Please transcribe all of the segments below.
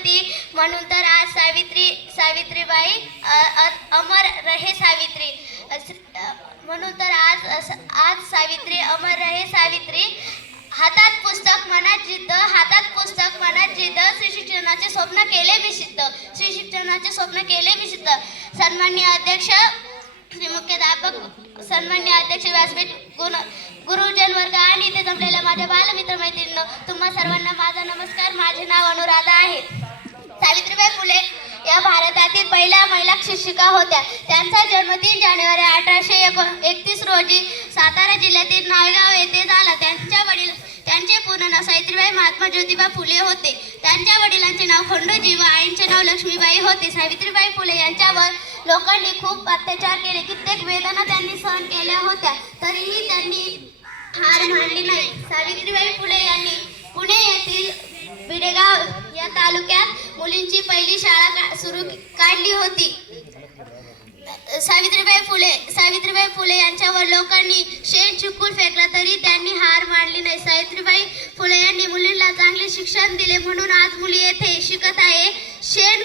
होती, म्हणून तर आज सावित्रीबाई अमर रहे सावित्री. म्हणून तर आज सावित्री अमर रहे सावित्री. हातात पुस्तक मनात जिद्द, हातात पुस्तक मनात जिद्द. श्री शिक्षणाचे स्वप्न केले मी सिद्ध, श्री शिक्षणाचे स्वप्न केले मी सिद्ध. सन्माननीय अध्यक्ष श्री मुख्याध्यापक, सन्माननीय अध्यक्ष व्यासपीठ, गुरुजन वर्ग आणि इथे जमलेल्या माझ्या बालमित्र मैत्रिणींनो, तुम्हा सर्वांना माझा नमस्कार. माझे नाव अनुराधा आहे. सावित्रीबाई फुले या भारतातील पहिल्या महिला शिक्षिका होत्या. त्यांचा जन्म 3 जानेवारी 1831 रोजी सातारा जिल्ह्यातील नायगाव येथे झाला. त्यांचे पूर्ण नाव सावित्रीबाई महात्मा ज्योतिबा फुले होते. त्यांच्या वडिलांचे नाव खंडूजी व आईचे नाव लक्ष्मीबाई होते. सावित्रीबाई फुले यांच्यावर लोकांनी खूप अत्याचार केले, कित्येक वेदना त्यांनी सहन केल्या होत्या, तरीही त्यांनी हार मानली नाही. सावित्रीबाई फुले यांनी पुणे येथील बिडेगाव या तालुक्यात मुलींची पहिली शाळा काढली होती. सावित्रीबाई फुले यांच्यावर लोकांनी शेण चिखल फेकला, तरी त्यांनी हार मानली नाही. सावित्रीबाई फुले यांनी मुलींना चांगले शिक्षण दिले, म्हणून आज मुली येथे शिकत आहे. शेण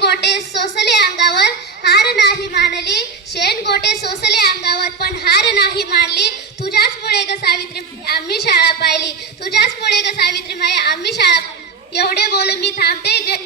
गोटे सोसले अंगावर, हार नाही मानली. शेण गोटे सोसले अंगावर, पण हार नाही मानली. तुझ्याचमुळे ग सावित्री आम्ही शाळा पाहिली, तुझ्याचमुळे ग सावित्री माई आम्ही शाळा. एवढे बोलून मी थांबते.